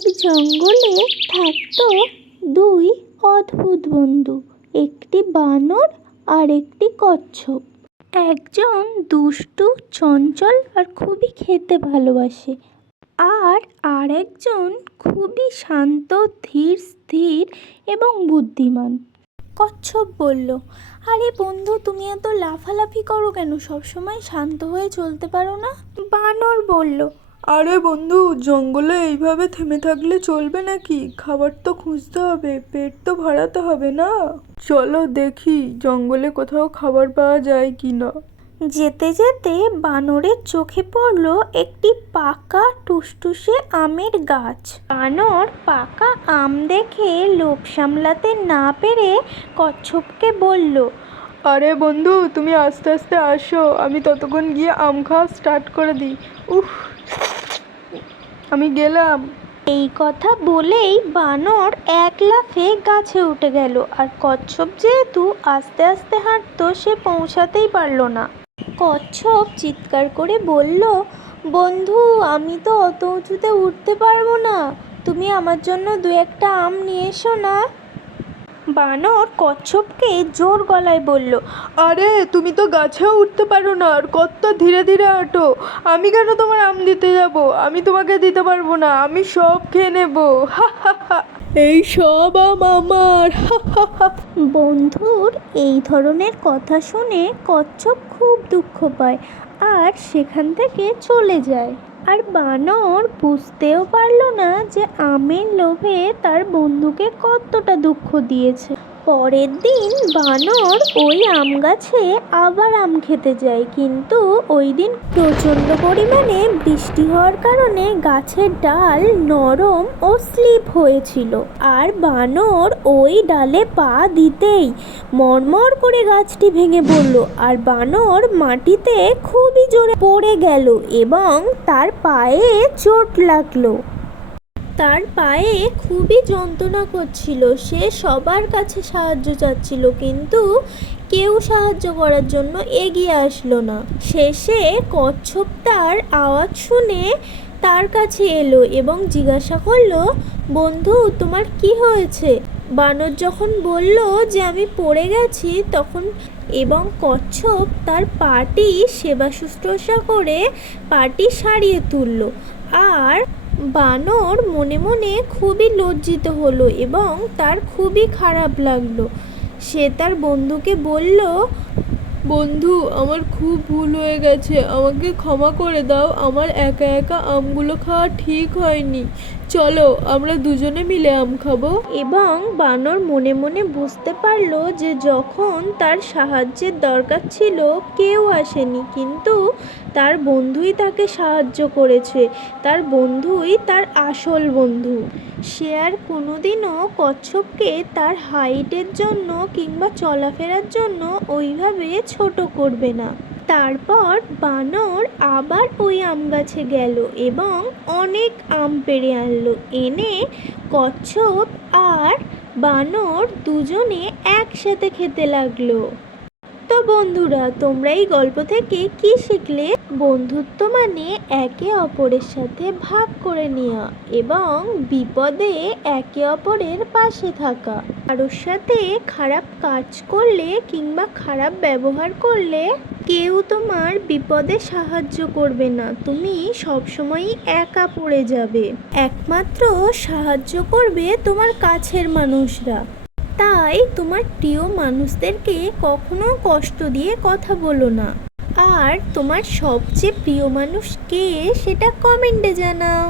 এক জঙ্গলে থাকতো দুই অদ্ভুত বন্ধু, একটি বানর আর একটি কচ্ছপ। একজন দুষ্টু, চঞ্চল আর খুবই খেতে ভালোবাসে, আর আরেকজন খুবই শান্ত, ধীর স্থির এবং বুদ্ধিমান। কচ্ছপ বলল, আরে বন্ধু, তুমি এত লাফালাফি করো কেন? সবসময় শান্ত হয়ে চলতে পারো না? বানর বলল, আরে বন্ধু, জঙ্গলে এইভাবে থেমে থাকলে চলবে নাকি? খাবার তো খুঁজতে হবে, পেট তো ভরাতে হবে না? চলো দেখি জঙ্গলে কোথাও খাবার পাওয়া যায় কি না। যেতে যেতে বানরের চোখে পড়ল একটি পাকা টুসটুসে আমের গাছ। বানর পাকা আম দেখে লোভ সামলাতে না পেরে কচ্ছপকে বলল, আরে বন্ধু, তুমি আস্তে আস্তে আসো, আমি ততক্ষণ গিয়ে আম খাওয়া স্টার্ট করে দিই। উফ, আমি গেলাম। এই কথা বলেই বানর এক লাফে গাছে উঠে গেল, আর কচ্ছপ যেহেতু আস্তে আস্তে হাঁটতো, সে পৌঁছাতেই পারল না। কচ্ছপ চিৎকার করে বলল, বন্ধু, আমি তো অত উঁচুতে উঠতে পারবো না, তুমি আমার জন্য দু একটা আম নিয়ে এসো না। বানর কচ্ছপকে জোর গলায় বলল, আরে তুমি তো গাছেও উঠতে পারো না, আর কত ধীরে ধীরে হাঁটো। আমি কেন তোমার আম দিতে যাব? আমি তোমাকে দিতে পারবো না, আমি সব খেয়ে নেবো। এই সব আম আমার। বন্ধুর এই ধরনের কথা শুনে কচ্ছপ খুব দুঃখ পায় আর সেখান থেকে চলে যায়। আর বানর বুঝতেও পারল না যে আমের লোভে তার বন্ধুকে কতটা দুঃখ দিয়েছে। পরের দিন বানর ওই আম গাছে আবার আম খেতে যায়, কিন্তু ওই দিন প্রচণ্ড পরিমাণে বৃষ্টি হওয়ার কারণে গাছের ডাল নরম ও স্লিপ হয়েছিল, আর বানর ওই ডালে পা দিতেই মরমর করে গাছটি ভেঙে পড়ল, আর বানর মাটিতে খুবই জোরে পড়ে গেল এবং তার পায়ে চোট লাগলো। তার পায়ে খুবই যন্ত্রণা করছিল। সে সবার কাছে সাহায্য চাচ্ছিল, কিন্তু কেউ সাহায্য করার জন্য এগিয়ে আসলো না। শেষে কচ্ছপ তার আওয়াজ শুনে তার কাছে এলো এবং জিজ্ঞাসা করলো, বন্ধু, তোমার কি হয়েছে? বানর যখন বলল যে আমি পড়ে গেছি, তখন এবং কচ্ছপ তার পাটি সেবা শুশ্রূষা করে পাটি সারিয়ে তুলল, আর বানর মনে মনে খুবই লজ্জিত হলো এবং তার খুবই খারাপ লাগলো। সে তার বন্ধুকে বলল, বন্ধু, আমার খুব ভুল হয়ে গেছে, আমাকে ক্ষমা করে দাও। আমার একা একা আমগুলো খাওয়া ঠিক হয়নি। চলো আমরা দুজনে মিলে আম খাবো। এবং বানর মনে মনে বুঝতে পারল যে যখন তার সাহায্যের দরকার ছিল কেউ আসেনি, কিন্তু তার বন্ধুই তাকে সাহায্য করেছে। তার বন্ধুই তার আসল বন্ধু। সে আর কোনোদিনও কচ্ছপকে তার হাইটের জন্য কিংবা চলাফেরার জন্য ওইভাবে ছোট করবে না। তারপর বানর আবার ওই আম গাছে গেল এবং অনেক আম পেড়ে আনলো। এনে কচ্ছপ আর বানর দুজনে একসাথে খেতে লাগলো। তো বন্ধুরা, তোমরা এই গল্প থেকে কি শিখলে? বন্ধুত্ব মানে একে অপরের সাথে ভাগ করে নেওয়া এবং বিপদে একে অপরের পাশে থাকা। কারোর সাথে খারাপ কাজ করলে কিংবা খারাপ ব্যবহার করলে কেউ তোমার বিপদে সাহায্য করবে না, তুমি সবসময়ই একা পড়ে যাবে। একমাত্র সাহায্য করবে তোমার কাছের মানুষরা। তাই তোমার প্রিয় মানুষদেরকে কখনো কষ্ট দিয়ে কথা বলো না। আর তোমার সবচেয়ে প্রিয় মানুষ কে, সেটা কমেন্টে জানাও।